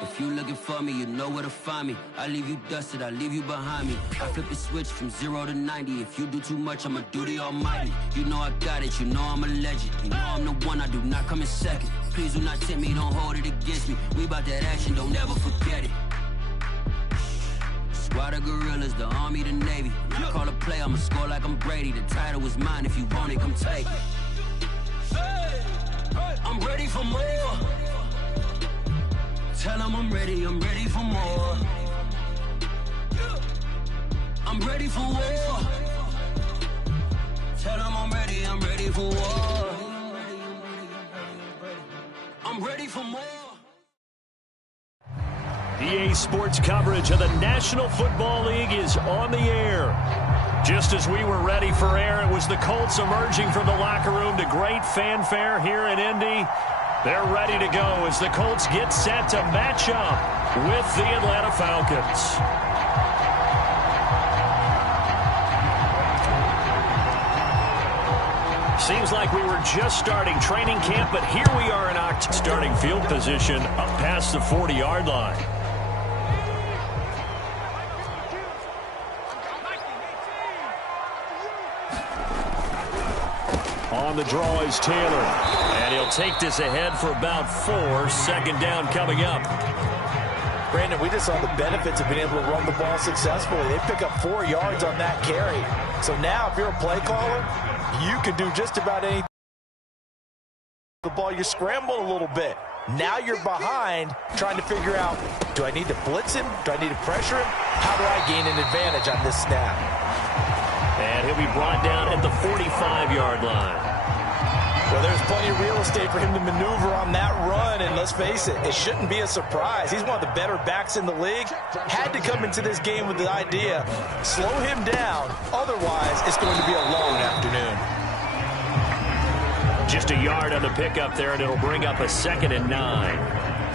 If you looking for me, you know where to find me. I leave you dusted, I leave you behind me. I flip the switch from 0 to 90. If you do too much, I'ma do the almighty. You know I got it, you know I'm a legend. You know I'm the one, I do not come in second. Please do not tempt me, don't hold it against me. We bout that action, don't ever forget it. Squad of gorillas, the army, the navy. When I call a play, I'ma score like I'm Brady. The title is mine, if you want it, come take it. I'm ready for more. Tell them I'm ready for more. I'm ready for war. Tell them I'm ready for war. I'm ready for more. EA Sports coverage of the National Football League is on the air. Just as we were ready for air, it was the Colts emerging from the locker room to great fanfare here in Indy. They're ready to go as the Colts get set to match up with the Atlanta Falcons. Seems like we were just starting training camp, but here we are in our starting field position up past the 40-yard line. On the draw is Taylor, and he'll take this ahead for about 4. Second down coming up. Brandon, we just saw the benefits of being able to run the ball successfully. They pick up 4 yards on that carry. So now, if you're a play caller, you can do just about anything. The ball, you scramble a little bit. Now you're behind, trying to figure out, do I need to blitz him? Do I need to pressure him? How do I gain an advantage on this snap? And he'll be brought down at the 45-yard line. Well, there's plenty of real estate for him to maneuver on that run, and let's face it, it shouldn't be a surprise. He's one of the better backs in the league. Had to come into this game with the idea, slow him down, otherwise it's going to be a long afternoon. Just a yard on the pickup there, and it'll bring up a 2nd and 9.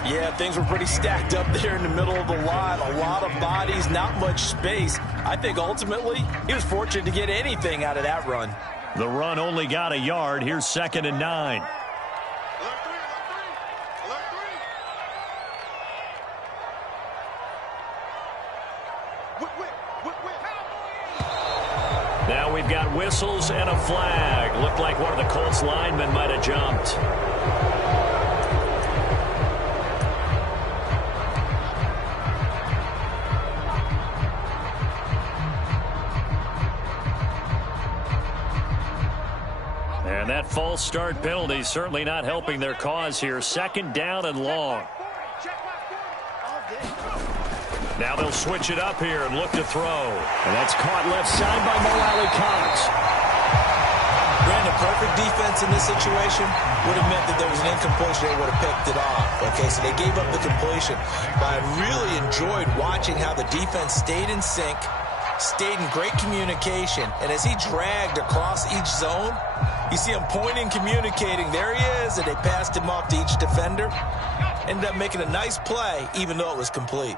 Yeah, things were pretty stacked up there in the middle of the line. A lot of bodies, not much space. I think ultimately he was fortunate to get anything out of that run. The run only got a yard. Here's 2nd and 9. Now we've got whistles and a flag. Looked like one of the Colts linemen might have jumped. And that false start penalty certainly not helping their cause here. 2nd down and long. Now they'll switch it up here and look to throw. And that's caught left side by Mo Alley-Cox. Brandon, perfect defense in this situation would have meant that there was an incompletion. They would have picked it off. Okay, so they gave up the completion. But I really enjoyed watching how the defense stayed in sync, stayed in great communication, and as he dragged across each zone, you see him pointing, communicating. There he is, and they passed him off to each defender. Ended up making a nice play, even though it was complete.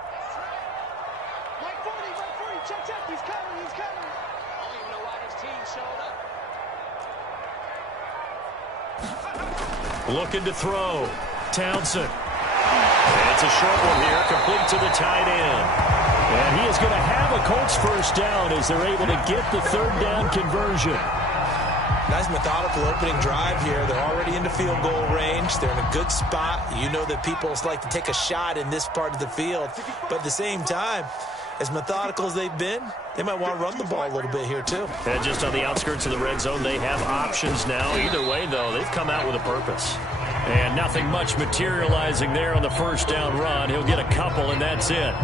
Looking to throw. Townsend. And it's a short one here, complete to the tight end. And he is going to have a Colts first down as they're able to get the 3rd down conversion. Nice methodical opening drive here. They're already into field goal range. They're in a good spot. You know that people like to take a shot in this part of the field. But at the same time, as methodical as they've been, they might want to run the ball a little bit here too. And just on the outskirts of the red zone, they have options now. Either way, though, they've come out with a purpose. And nothing much materializing there on the first down run. He'll get a couple, and that's it.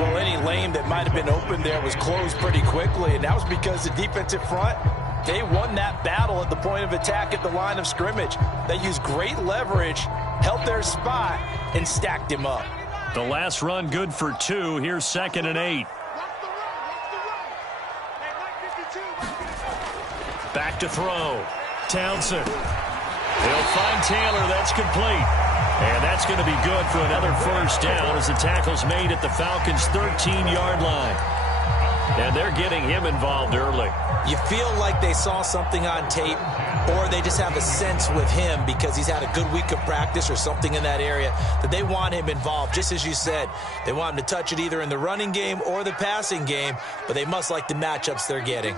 Well, any lane that might have been open there was closed pretty quickly, and that was because the defensive front, they won that battle at the point of attack at the line of scrimmage. They used great leverage, held their spot, and stacked him up. The last run good for 2. Here's 2nd and 8. Back to throw. Townsend. He'll find Taylor. That's complete. And that's going to be good for another first down as the tackle's made at the Falcons' 13-yard line. And they're getting him involved early. You feel like they saw something on tape or they just have a sense with him because he's had a good week of practice or something in that area that they want him involved. Just as you said, they want him to touch it either in the running game or the passing game, but they must like the matchups they're getting.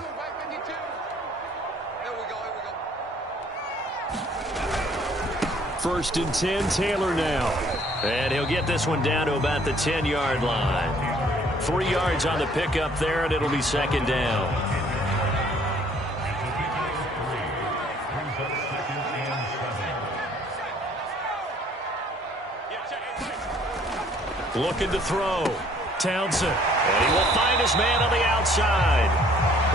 First and 10, Taylor now. And he'll get this one down to about the 10-yard line. 3 yards on the pickup there, and it'll be second down. Looking to throw. Townsend. And he will find his man on the outside.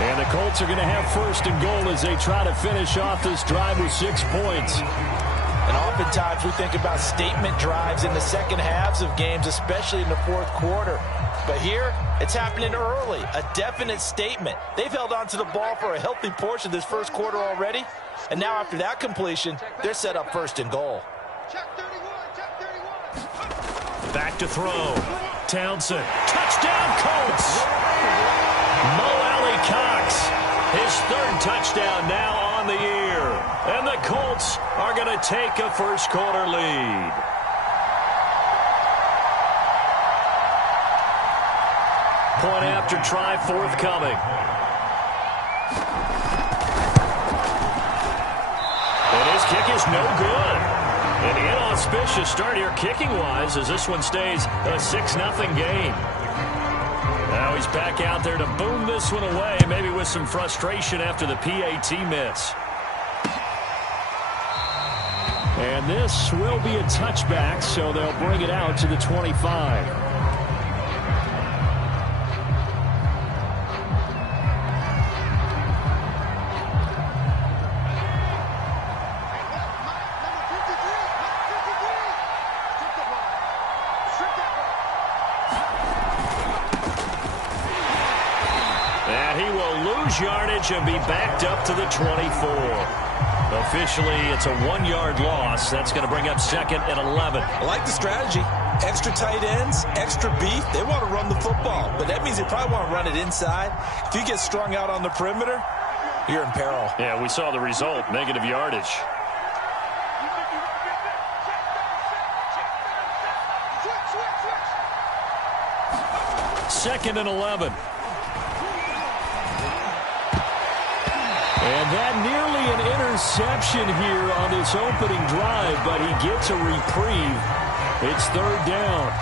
And the Colts are going to have first and goal as they try to finish off this drive with 6 points. And oftentimes we think about statement drives in the second halves of games, especially in the fourth quarter. But here, it's happening early, a definite statement. They've held on to the ball for a healthy portion of this first quarter already. And now after that completion, they're set up first and goal. Back to throw. Townsend. Touchdown, Colts! Mo Alley-Cox, his third touchdown now on the year. And the Colts are going to take a first quarter lead. Point after try forthcoming. And his kick is no good. An inauspicious start here kicking-wise as this one stays a 6-0 game. Now he's back out there to boom this one away, maybe with some frustration after the PAT miss. And this will be a touchback, so they'll bring it out to the 25. Yardage and be backed up to the 24. Officially, it's a 1-yard loss. That's going to bring up second and 11. I like the strategy. Extra tight ends, extra beef. They want to run the football, but that means they probably want to run it inside. If you get strung out on the perimeter, you're in peril. Yeah, we saw the result, negative yardage. Second and 11. And that nearly an interception here on this opening drive, but he gets a reprieve. It's third down.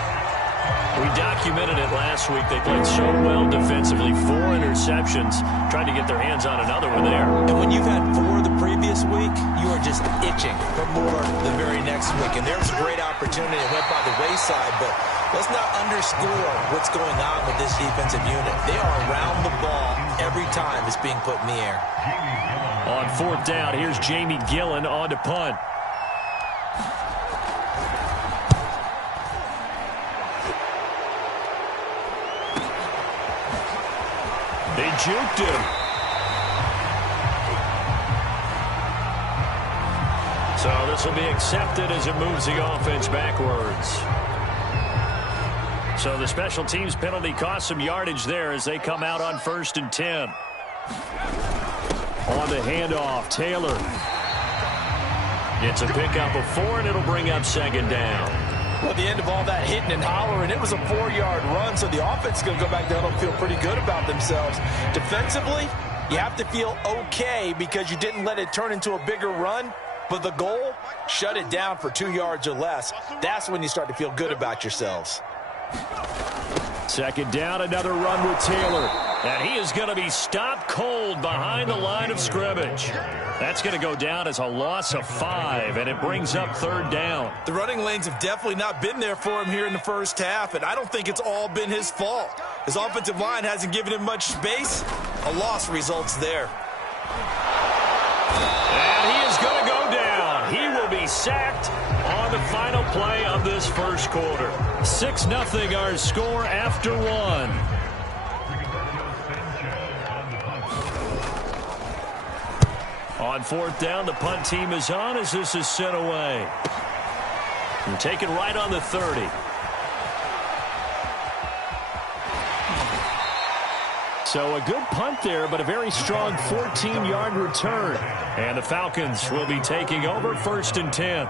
We documented it last week. They played so well defensively, 4 interceptions. Tried to get their hands on another one there. And when you've had 4 the previous week, you are just itching for more the very next week. And there was a great opportunity. It went by the wayside, but let's not underscore what's going on with this defensive unit. They are around the ball every time it's being put in the air. On fourth down, here's Jamie Gillen on to punt. They juked him. So this will be accepted as it moves the offense backwards. So the special teams penalty cost some yardage there as they come out on first and 10. On the handoff, Taylor gets a pickup of 4, and it'll bring up second down. Well, at the end of all that hitting and hollering, it was a 4-yard run, so the offense is going to go back down and feel pretty good about themselves. Defensively, you have to feel okay because you didn't let it turn into a bigger run, but the goal, shut it down for 2 yards or less. That's when you start to feel good about yourselves. Second down, another run with Taylor. And he is going to be stopped cold behind the line of scrimmage. That's going to go down as a loss of 5, and it brings up third down. The running lanes have definitely not been there for him here in the first half, and I don't think it's all been his fault. His offensive line hasn't given him much space. A loss results there. And he is going to go down. He will be sacked on the final play of this first quarter. 6-0 our score after 1. On fourth down, the punt team is on as this is sent away. And taken right on the 30. So a good punt there, but a very strong 14-yard return. And the Falcons will be taking over 1st and 10.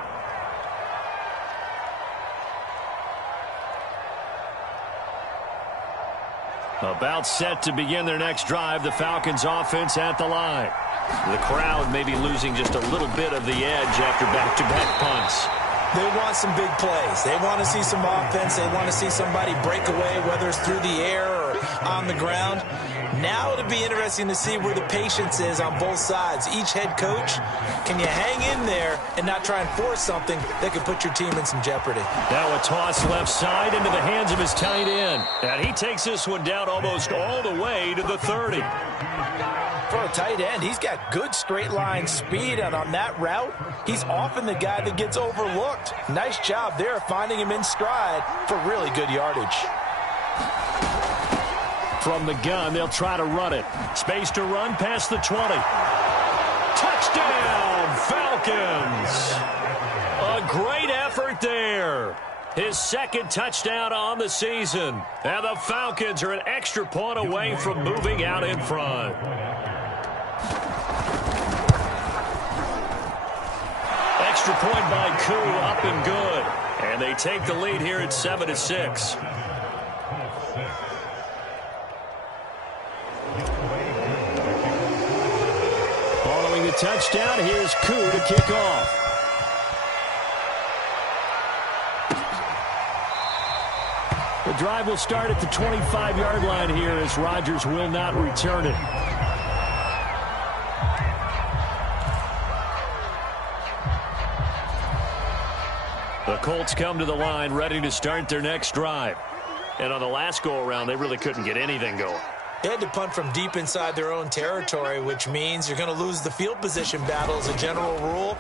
About set to begin their next drive, the Falcons offense at the line. The crowd may be losing just a little bit of the edge after back-to-back punts. They want some big plays. They want to see some offense. They want to see somebody break away, whether it's through the air or on the ground. Now it'll be interesting to see where the patience is on both sides. Each head coach, can you hang in there and not try and force something that could put your team in some jeopardy? Now a toss left side into the hands of his tight end. And he takes this one down almost all the way to the 30. For a tight end, he's got good straight line speed, and on that route, he's often the guy that gets overlooked. Nice job there finding him in stride for really good yardage. From the gun, they'll try to run it. Space to run past the 20. Touchdown, Falcons! A great effort there. His second touchdown on the season. And the Falcons are an extra point away from moving out in front. Extra point by Koo, up and good. And they take the lead here at 7-6. Following the touchdown, here's Koo to kick off. The drive will start at the 25-yard line here as Rodgers will not return it. The Colts come to the line ready to start their next drive. And on the last go-around, they really couldn't get anything going. They had to punt from deep inside their own territory, which means you're going to lose the field position battle as a general rule.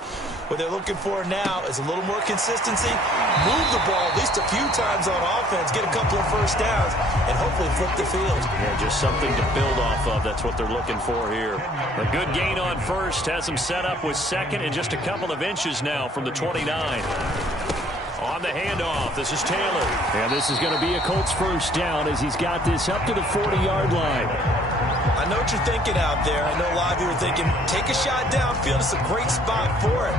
What they're looking for now is a little more consistency, move the ball at least a few times on offense, get a couple of first downs, and hopefully flip the field. Yeah, just something to build off of. That's what they're looking for here. A good gain on first has them set up with second and just a couple of inches now from the 29. On the handoff, this is Taylor. And this is going to be a Colts first down as he's got this up to the 40-yard line. I know what you're thinking out there. I know a lot of you are thinking, take a shot downfield. It's a great spot for it.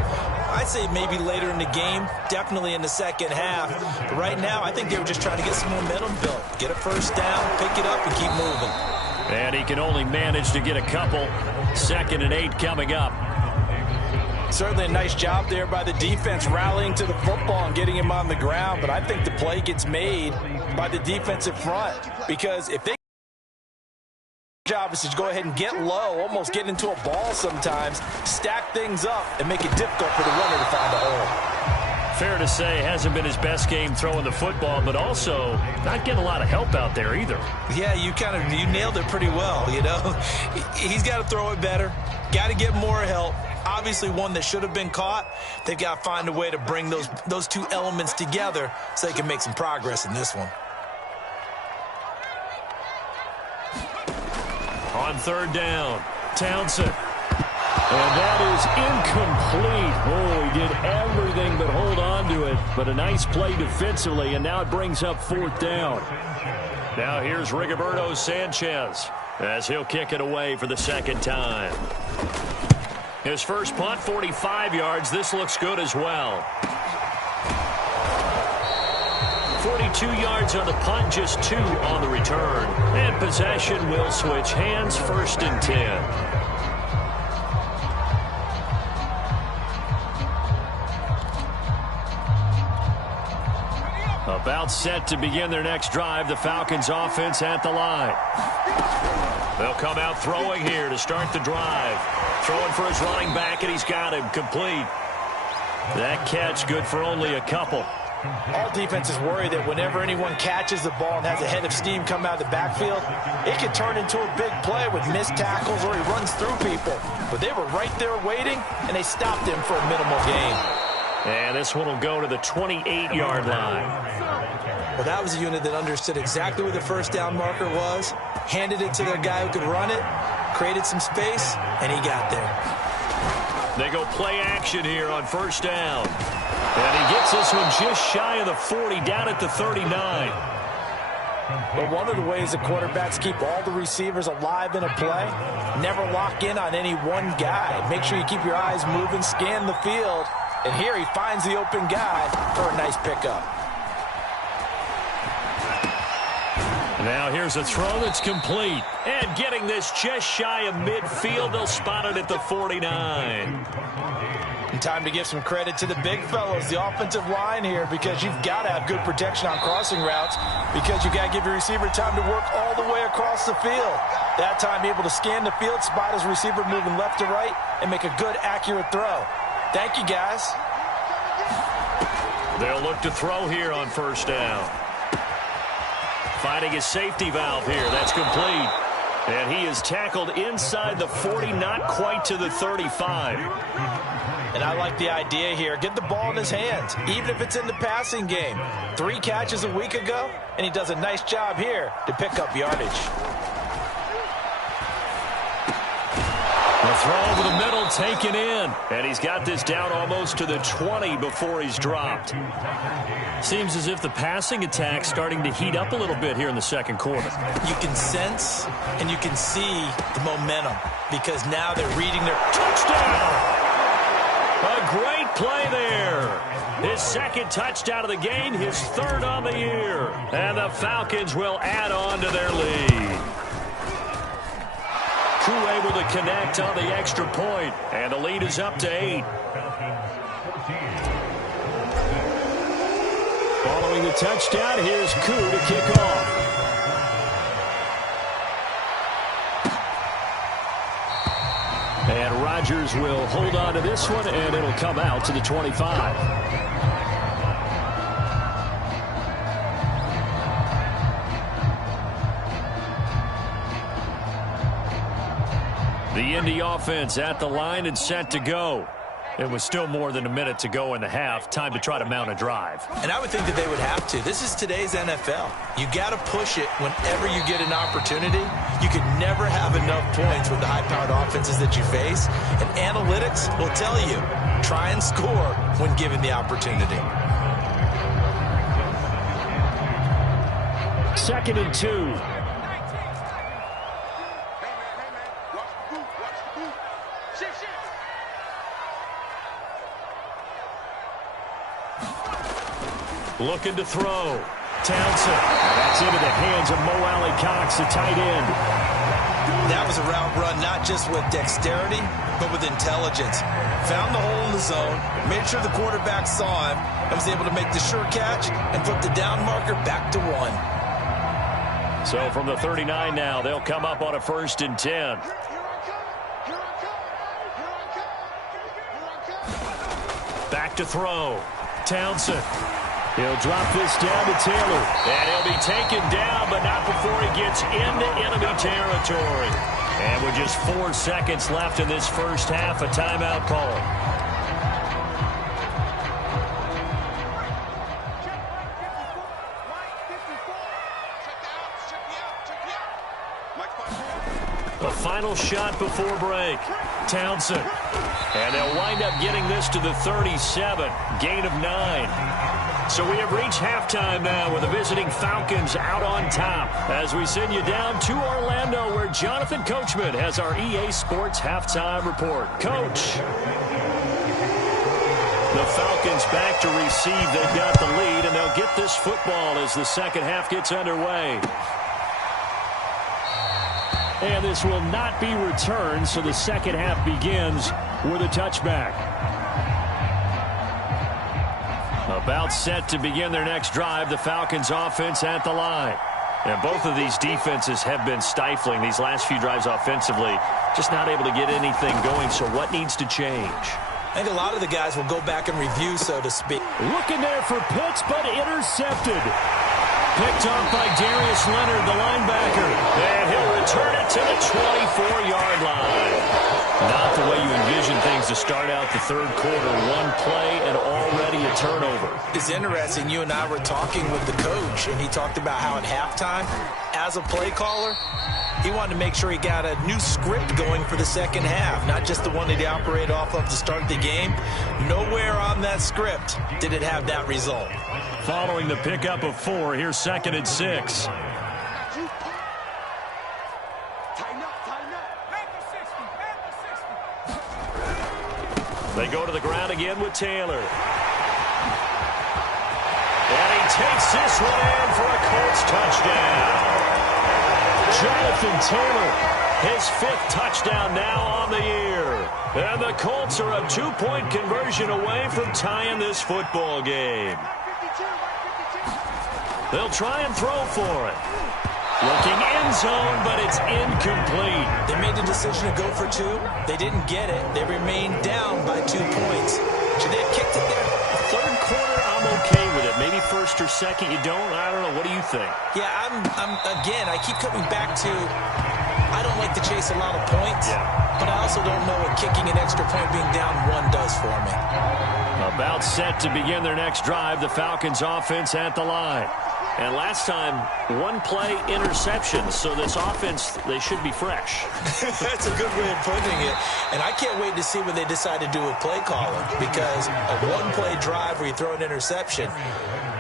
I'd say maybe later in the game, definitely in the second half. But right now, I think they were just trying to get some momentum built. Get a first down, pick it up, and keep moving. And he can only manage to get a couple. 2nd and 8 coming up. Certainly a nice job there by the defense rallying to the football and getting him on the ground. But I think the play gets made by the defensive front. Because if they job is to go ahead and get low, almost get into a ball sometimes, stack things up, and make it difficult for the runner to find a hole. Fair to say, hasn't been his best game throwing the football, but also not getting a lot of help out there either. Yeah, you nailed it pretty well, you know. He's got to throw it better, got to get more help. Obviously one that should have been caught. They've got to find a way to bring those two elements together so they can make some progress in this one. On 3rd down, Townsend. And that is incomplete. Oh, he did everything but hold on to it. But a nice play defensively, and now it brings up 4th down. Now here's Rigoberto Sanchez as he'll kick it away for the second time. His first punt, 45 yards. This looks good as well. 42 yards on the punt, just 2 on the return. And possession will switch hands, 1st and 10. About set to begin their next drive, the Falcons offense at the line. They'll come out throwing here to start the drive. Throwing for his running back, and he's got him complete. That catch good for only a couple. All defenses worry that whenever anyone catches the ball and has a head of steam come out of the backfield, it can turn into a big play with missed tackles or he runs through people. But they were right there waiting, and they stopped him for a minimal gain. And this one will go to the 28-yard line. Well, that was a unit that understood exactly where the first down marker was, handed it to their guy who could run it, created some space, and he got there. They go play action here on 1st down. And he gets this one just shy of the 40, down at the 39. But one of the ways the quarterbacks keep all the receivers alive in a play, never lock in on any one guy. Make sure you keep your eyes moving, scan the field. And here he finds the open guy for a nice pickup. Now here's a throw that's complete. And getting this just shy of midfield, they'll spot it at the 49. And time to give some credit to the big fellows, the offensive line here, because you've got to have good protection on crossing routes, because you've got to give your receiver time to work all the way across the field. That time able to scan the field, spot his receiver moving left to right, and make a good, accurate throw. Thank you, guys. They'll look to throw here on first down. Finding his safety valve here. That's complete. And he is tackled inside the 40, not quite to the 35. And I like the idea here. Get the ball in his hands, even if it's in the passing game. 3 catches a week ago, and he does a nice job here to pick up yardage. The throw over the middle taken in. And he's got this down almost to the 20 before he's dropped. Seems as if the passing attack's starting to heat up a little bit here in the second quarter. You can sense and you can see the momentum, because now they're reading their touchdown. A great play there. His second touchdown of the game, his third on the year. And the Falcons will add on to their lead. Crew able to connect on the extra point, and the lead is up to 8. Following the touchdown, here's Koo to kick off. And Rodgers will hold on to this one, and it'll come out to the 25. The Indy offense at the line and set to go. It was still more than a minute to go in the half. Time to try to mount a drive. And I would think that they would have to. This is today's NFL. You got to push it whenever you get an opportunity. You can never have enough points with the high-powered offenses that you face. And analytics will tell you, try and score when given the opportunity. 2nd and 2. Looking to throw. Townsend. That's into the hands of Mo Alley-Cox, the tight end. That was a route run, not just with dexterity, but with intelligence. Found the hole in the zone, made sure the quarterback saw him, and was able to make the sure catch and flip the down marker back to 1. So from the 39 now, they'll come up on a 1st and 10. Back to throw. Townsend. He'll drop this down to Taylor. And he'll be taken down, but not before he gets into enemy territory. And with just 4 seconds left in this first half, a timeout call. The final shot before break. Townsend. And they'll wind up getting this to the 37. Gain of 9. So we have reached halftime now with the visiting Falcons out on top as we send you down to Orlando where Jonathan Coachman has our EA Sports halftime report. Coach. The Falcons back to receive. They've got the lead, and they'll get this football as the second half gets underway. And this will not be returned, so the second half begins with a touchback. About set to begin their next drive, the Falcons offense at the line. And both of these defenses have been stifling these last few drives offensively. Just not able to get anything going, so what needs to change? I think a lot of the guys will go back and review, so to speak. Looking there for Pitts, but intercepted. Picked off by Darius Leonard, the linebacker. And he'll return it to the 24-yard line. Not the way you envision things to start out the third quarter. One play and already a turnover. It's interesting. You and I were talking with the coach, and he talked about how at halftime, as a play caller, he wanted to make sure he got a new script going for the second half, not just the one that he operated off of to start the game. Nowhere on that script did it have that result. Following the pickup of 4, here's 2nd and 6. They go to the ground again with Taylor. And he takes this one in for a Colts touchdown. Jonathan Taylor, his 5th touchdown now on the year. And the Colts are a 2-point conversion away from tying this football game. They'll try and throw for it. Looking end zone, but it's incomplete. They made the decision to go for 2. They didn't get it. They remained down by 2 points. Should they have kicked it there? Third quarter, I'm okay with it. Maybe first or second, you don't. I don't know. What do you think? Yeah, again, I keep coming back to, I don't like to chase a lot of points, but I also don't know what kicking an extra point being down 1 does for me. About set to begin their next drive, the Falcons offense at the line. And last time, 1-play interception, so this offense, they should be fresh. That's a good way of putting it. And I can't wait to see what they decide to do with play calling, because a 1-play drive where you throw an interception,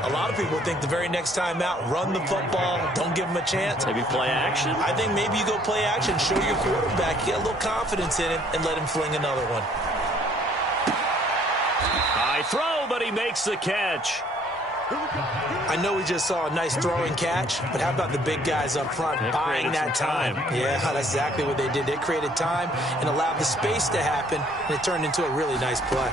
a lot of people think the very next time out, run the football, don't give them a chance. Maybe play action. I think maybe you go play action, show your quarterback, get a little confidence in him, and let him fling another one. High throw, but he makes the catch. I know we just saw a nice throwing catch, but how about the big guys up front buying that time? Yeah, that's exactly what they did. They created time and allowed the space to happen, and it turned into a really nice play.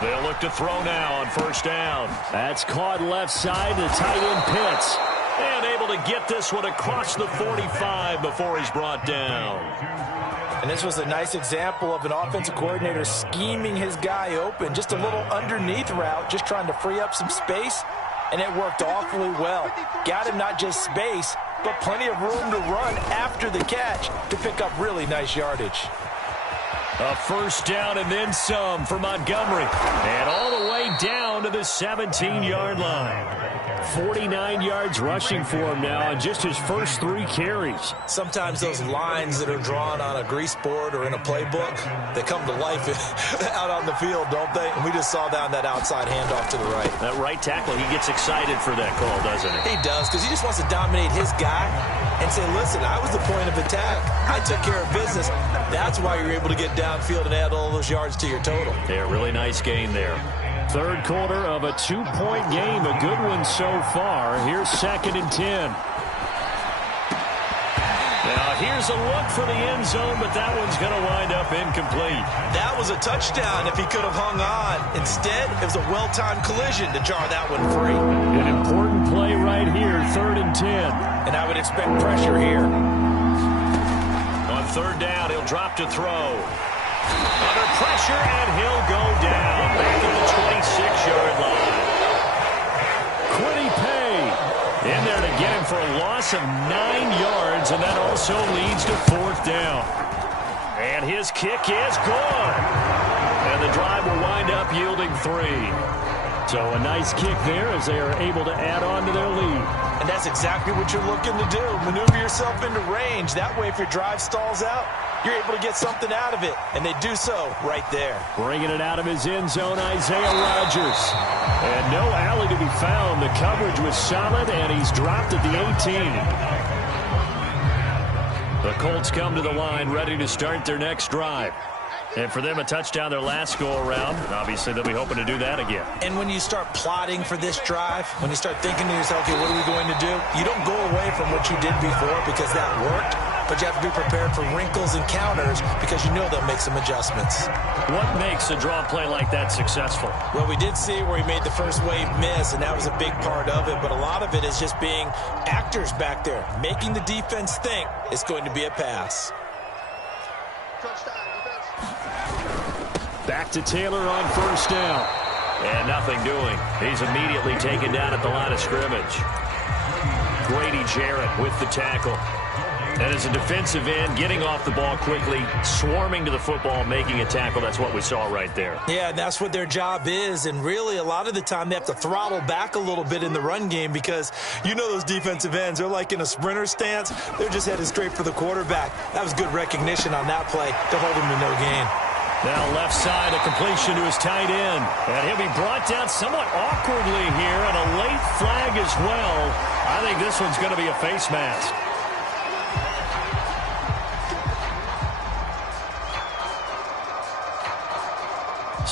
They'll look to throw now on first down. That's caught left side to tight end Pitts. And able to get this one across the 45 before he's brought down. And this was a nice example of an offensive coordinator scheming his guy open. Just a little underneath route, just trying to free up some space, and it worked awfully well. Got him not just space, but plenty of room to run after the catch to pick up really nice yardage. A first down and then some for Montgomery. And all the way down to the 17-yard line. 49 yards rushing for him now on just his first 3 carries. Sometimes those lines that are drawn on a grease board or in a playbook, they come to life out on the field, don't they? And we just saw down that outside handoff to the right. That right tackle, he gets excited for that call, doesn't he? He does, because he just wants to dominate his guy and say, listen, I was the point of attack. I took care of business. That's why you're able to get downfield and add all those yards to your total. Yeah, really nice gain there. Third quarter of a 2-point game. A good one so far. Here's 2nd and 10. Now here's a look for the end zone, but that one's going to wind up incomplete. That was a touchdown if he could have hung on. Instead, it was a well-timed collision to jar that one free. An important play right here, 3rd and 10. And I would expect pressure here. On 3rd down, he'll drop to throw. Under pressure, and he'll go down back to the 26-yard line. Quiddy Pay in there to get him for a loss of 9 yards, and that also leads to 4th down. And his kick is good. And the drive will wind up yielding 3. So a nice kick there as they are able to add on to their lead. And that's exactly what you're looking to do. Maneuver yourself into range. That way, if your drive stalls out, you're able to get something out of it. And they do so right there. Bringing it out of his end zone, Isaiah Rodgers. And no alley to be found. The coverage was solid, and he's dropped at the 18. The Colts come to the line ready to start their next drive. And for them, a touchdown their last go-around. Obviously, they'll be hoping to do that again. And when you start plotting for this drive, when you start thinking to yourself, okay, what are we going to do? You don't go away from what you did before because that worked, but you have to be prepared for wrinkles and counters because you know they'll make some adjustments. What makes a draw play like that successful? Well, we did see where he made the first wave miss, and that was a big part of it, but a lot of it is just being actors back there, making the defense think it's going to be a pass. Back to Taylor on first down. And nothing doing. He's immediately taken down at the line of scrimmage. Grady Jarrett with the tackle. And as a defensive end, getting off the ball quickly, swarming to the football, making a tackle. That's what we saw right there. Yeah, that's what their job is. And really, a lot of the time, they have to throttle back a little bit in the run game because you know those defensive ends, they're like in a sprinter stance. They're just headed straight for the quarterback. That was good recognition on that play to hold him to no gain. Now left side, a completion to his tight end. And he'll be brought down somewhat awkwardly here, and a late flag as well. I think this one's going to be a face mask.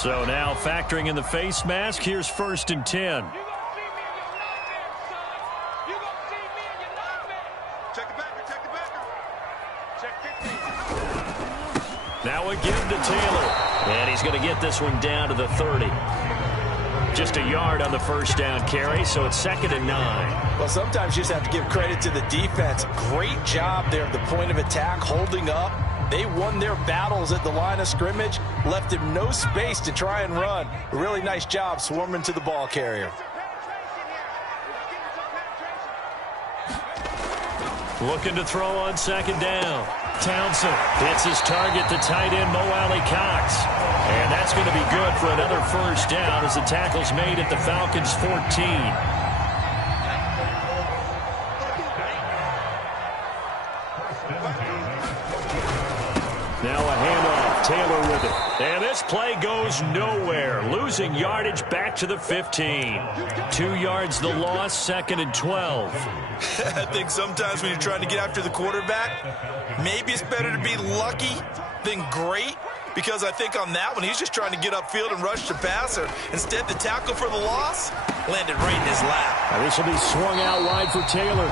So now factoring in the face mask, here's 1st and 10. Now a give to Taylor. And he's going to get this one down to the 30. Just a yard on the first down carry, so it's 2nd and 9. Well, sometimes you just have to give credit to the defense. Great job there at the point of attack, holding up. They won their battles at the line of scrimmage, left him no space to try and run. A really nice job swarming to the ball carrier. Looking to throw on 2nd down. Townsend hits his target, the tight end, Mo Alley-Cox. And that's going to be good for another first down as the tackle's made at the Falcons' 14. Now a handoff, Taylor with it. And this play goes nowhere. Losing yardage back to the 15. 2 yards the loss, 2nd and 12. I think sometimes when you're trying to get after the quarterback, maybe it's better to be lucky than great. Because I think on that one, he's just trying to get upfield and rush the passer. Instead, the tackle for the loss landed right in his lap. Now this will be swung out wide for Taylor.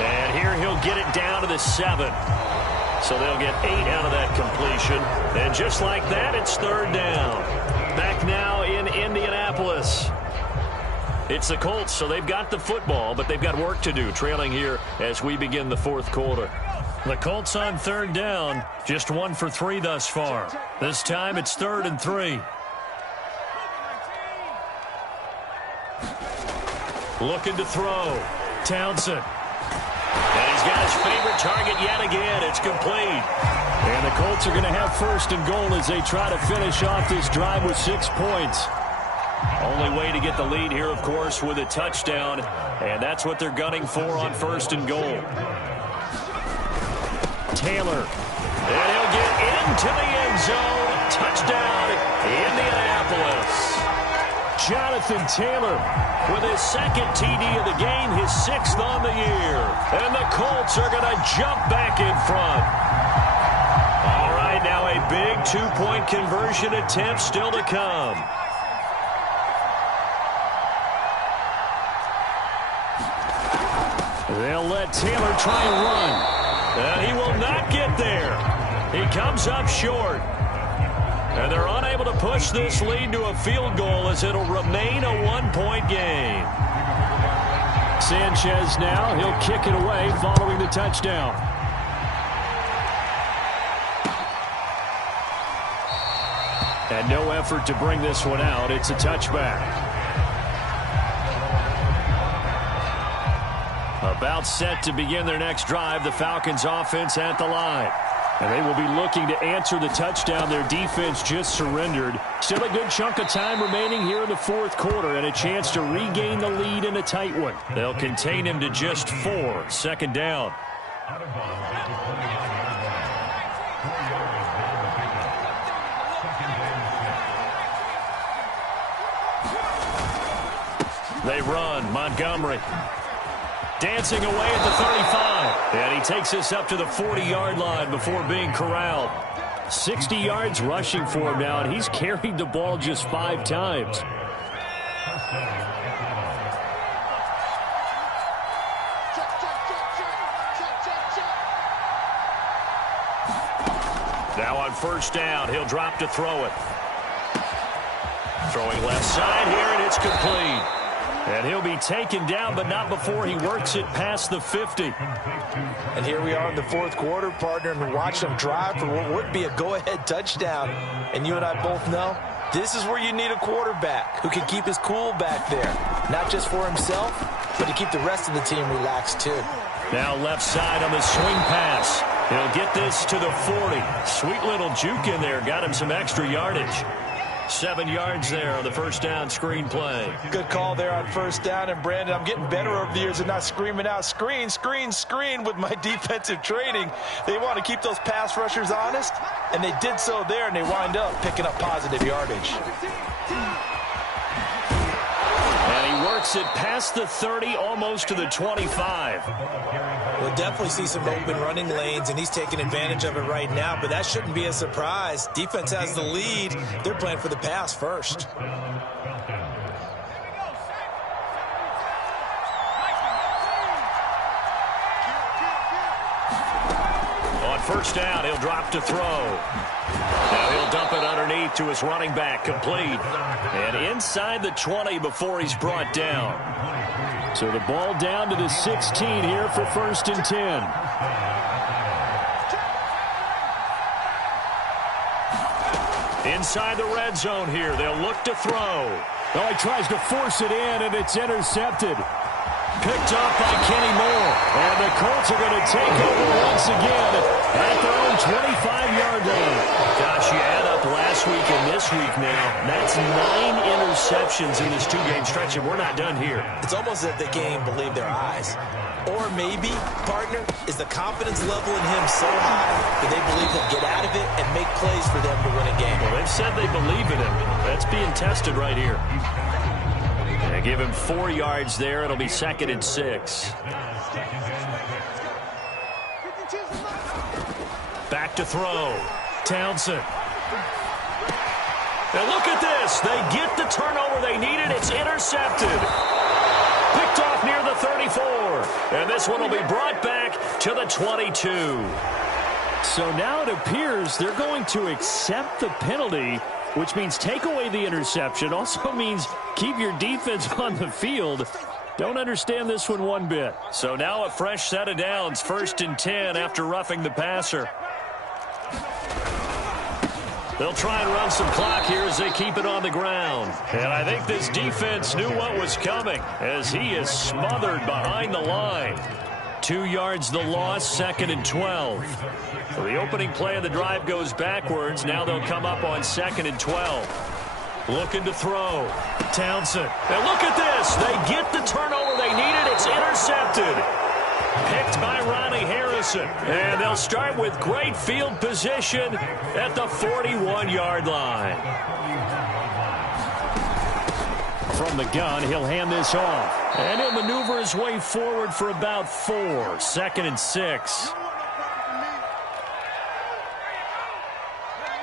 And here he'll get it down to the 7. So they'll get 8 out of that completion. And just like that, it's 3rd down. Back now in Indianapolis. It's the Colts, so they've got the football, but they've got work to do, trailing here as we begin the 4th quarter. The Colts on 3rd down, just 1 for 3 thus far. This time it's 3rd and 3. Looking to throw. Townsend. And he's got his favorite target yet again. It's complete. And the Colts are going to have 1st and goal as they try to finish off this drive with 6 points. Only way to get the lead here, of course, with a touchdown. And that's what they're gunning for on 1st and goal. Taylor. And he'll get into the end zone. Touchdown, Indianapolis. Jonathan Taylor with his 2nd TD of the game, his 6th on the year. And the Colts are going to jump back in front. All right, now a big 2-point conversion attempt still to come. They'll let Taylor try and run. And he will not get there. He comes up short. And they're unable to push this lead to a field goal as it'll remain a 1-point game. Sanchez now, he'll kick it away following the touchdown. And no effort to bring this one out. It's a touchback. About set to begin their next drive, the Falcons offense at the line. And they will be looking to answer the touchdown their defense just surrendered. Still a good chunk of time remaining here in the 4th quarter and a chance to regain the lead in a tight one. They'll contain him to just 4. 2nd down. They run. Montgomery. Dancing away at the 35. And he takes us up to the 40-yard line before being corralled. 60 yards rushing for him now, and he's carried the ball just 5 times. Now on 1st down, he'll drop to throw it. Throwing left side here, and it's complete. And he'll be taken down, but not before he works it past the 50. And here we are in the 4th quarter, partner, and watch them drive for what would be a go-ahead touchdown. And you and I both know this is where you need a quarterback who can keep his cool back there. Not just for himself, but to keep the rest of the team relaxed, too. Now left side on the swing pass. He'll get this to the 40. Sweet little juke in there. Got him some extra yardage. 7 yards there on the 1st down screen play. Good call there on 1st down. And, Brandon, I'm getting better over the years and not screaming out, screen, screen, screen with my defensive training. They want to keep those pass rushers honest, and they did so there, and they wind up picking up positive yardage. And he works Makes it past the 30, almost to the 25. We'll definitely see some open running lanes, and he's taking advantage of it right now, but that shouldn't be a surprise. Defense has the lead. They're playing for the pass first. On first down, he'll drop to throw. Now he'll dump it underneath to his running back, complete. And inside the 20 before he's brought down. So the ball down to the 16 here for 1st and 10. Inside the red zone here, they'll look to throw. Oh, he tries to force it in, and it's intercepted. Picked up by Kenny Moore. And the Colts are going to take over once again at their own 25-yard line. Gosh, you add up last week and this week now. That's 9 interceptions in this 2-game stretch, and we're not done here. It's almost as if they can't even believe their eyes. Or maybe, partner, is the confidence level in him so high that they believe he'll get out of it and make plays for them to win a game. Well, they've said they believe in him. That's being tested right here. They give him 4 yards there. It'll be 2nd and 6. Back to throw. Townsend. And look at this. They get the turnover they needed. It's intercepted. Picked off near the 34. And this one will be brought back to the 22. So now it appears they're going to accept the penalty, which means take away the interception. Also means keep your defense on the field. Don't understand this one bit. So now a fresh set of downs, 1st and 10 after roughing the passer. They'll try and run some clock here as they keep it on the ground. And I think this defense knew what was coming as he is smothered behind the line. 2 yards the loss, 2nd and 12. So the opening play of the drive goes backwards. Now they'll come up on 2nd and 12. Looking to throw. Townsend. And look at this. They get the turnover they needed. It's intercepted. Picked by Ronnie Harrison. And they'll start with great field position at the 41-yard line. From the gun, he'll hand this off. And he'll maneuver his way forward for about 4. 2nd and 6.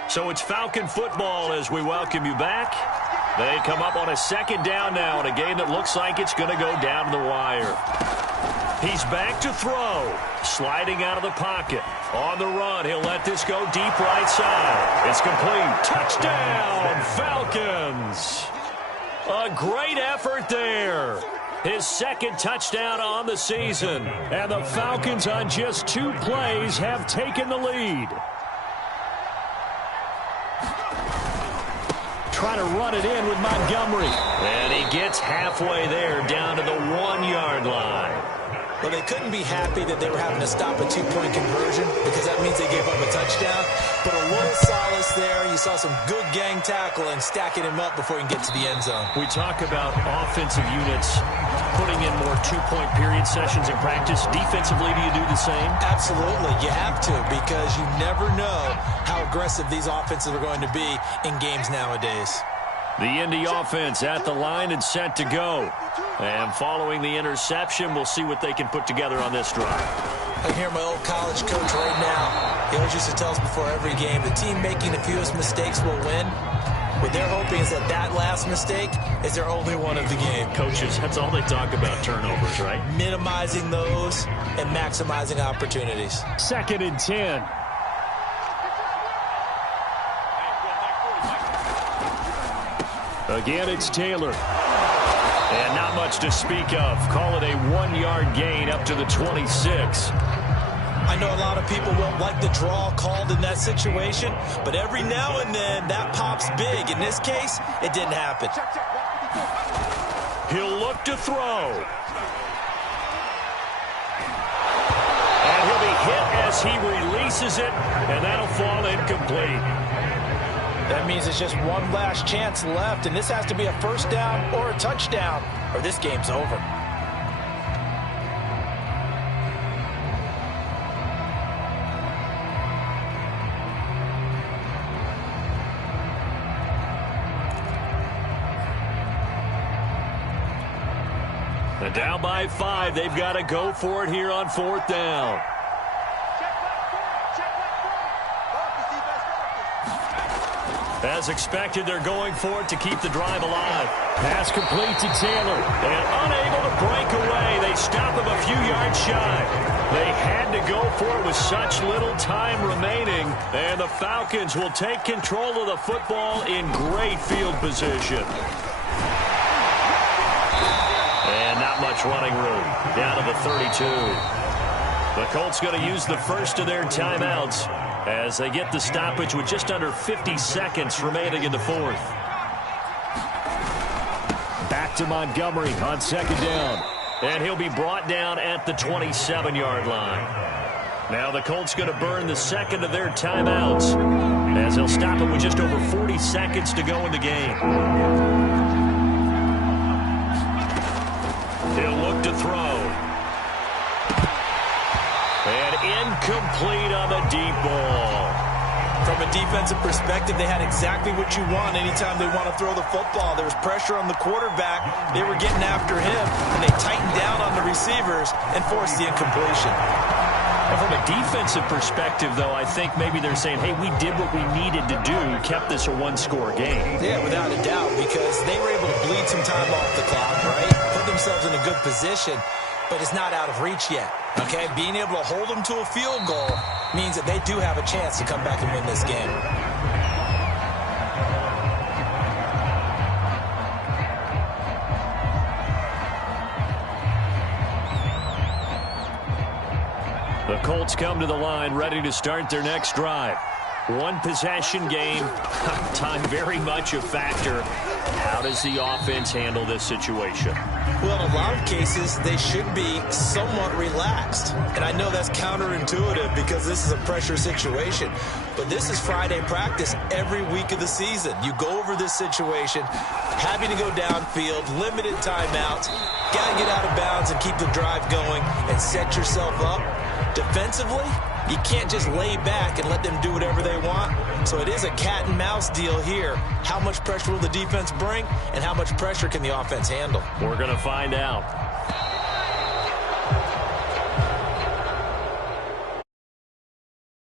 So it's Falcon football as we welcome you back. They come up on a 2nd down now in a game that looks like it's going to go down to the wire. He's back to throw. Sliding out of the pocket. On the run, he'll let this go deep right side. It's complete. Touchdown, Falcons. A great effort there. His 2nd touchdown on the season. And the Falcons on just 2 plays have taken the lead. Try to run it in with Montgomery. And he gets halfway there down to the 1-yard line. Well, they couldn't be happy that they were having to stop a 2-point conversion because that means they gave up a touchdown. But a little solace there. You saw some good gang tackling, stacking him up before he can get to the end zone. We talk about offensive units putting in more 2-point period sessions in practice. Defensively, do you do the same? Absolutely. You have to because you never know how aggressive these offenses are going to be in games nowadays. The Indy offense at the line and set to go. And following the interception, we'll see what they can put together on this drive. I hear my old college coach right now. He always used to tell us before every game, the team making the fewest mistakes will win. What they're hoping is that that last mistake is their only one of the game. Coaches, that's all they talk about, turnovers, right? Minimizing those and maximizing opportunities. 2nd and 10. Again, it's Taylor. And not much to speak of. Call it a 1-yard gain up to the 26. I know a lot of people won't like the draw called in that situation, but every now and then that pops big. In this case, it didn't happen. He'll look to throw. And he'll be hit as he releases it, and that'll fall incomplete. That means it's just one last chance left, and this has to be a 1st down or a touchdown, or this game's over. And down by 5, they've got to go for it here on 4th down. As expected, they're going for it to keep the drive alive. Pass complete to Taylor. And unable to break away. They stop him a few yards shy. They had to go for it with such little time remaining. And the Falcons will take control of the football in great field position. And not much running room. Down to the 32. The Colts going to use the first of their timeouts as they get the stoppage with just under 50 seconds remaining in the 4th. Back to Montgomery on 2nd down. And he'll be brought down at the 27-yard line. Now the Colts going to burn the second of their timeouts as they'll stop it with just over 40 seconds to go in the game. He'll look to throw. And incomplete on the deep ball. From a defensive perspective, they had exactly what you want anytime they want to throw the football. There was pressure on the quarterback. They were getting after him, and they tightened down on the receivers and forced the incompletion. And from a defensive perspective, though, I think maybe they're saying, hey, we did what we needed to do, kept this a one-score game. Yeah, without a doubt, because they were able to bleed some time off the clock, right? Put themselves in a good position, but it's not out of reach yet. Okay, being able to hold them to a field goal means that they do have a chance to come back and win this game. The Colts come to the line ready to start their next drive. One possession game. Time very much a factor. How does the offense handle this situation? Well, in a lot of cases, they should be somewhat relaxed. And I know that's counterintuitive because this is a pressure situation. But this is Friday practice every week of the season. You go over this situation, having to go downfield, limited timeouts, got to get out of bounds and keep the drive going and set yourself up. Defensively, you can't just lay back and let them do whatever they want. So it is a cat and mouse deal here. How much pressure will the defense bring, and how much pressure can the offense handle? We're going to find out.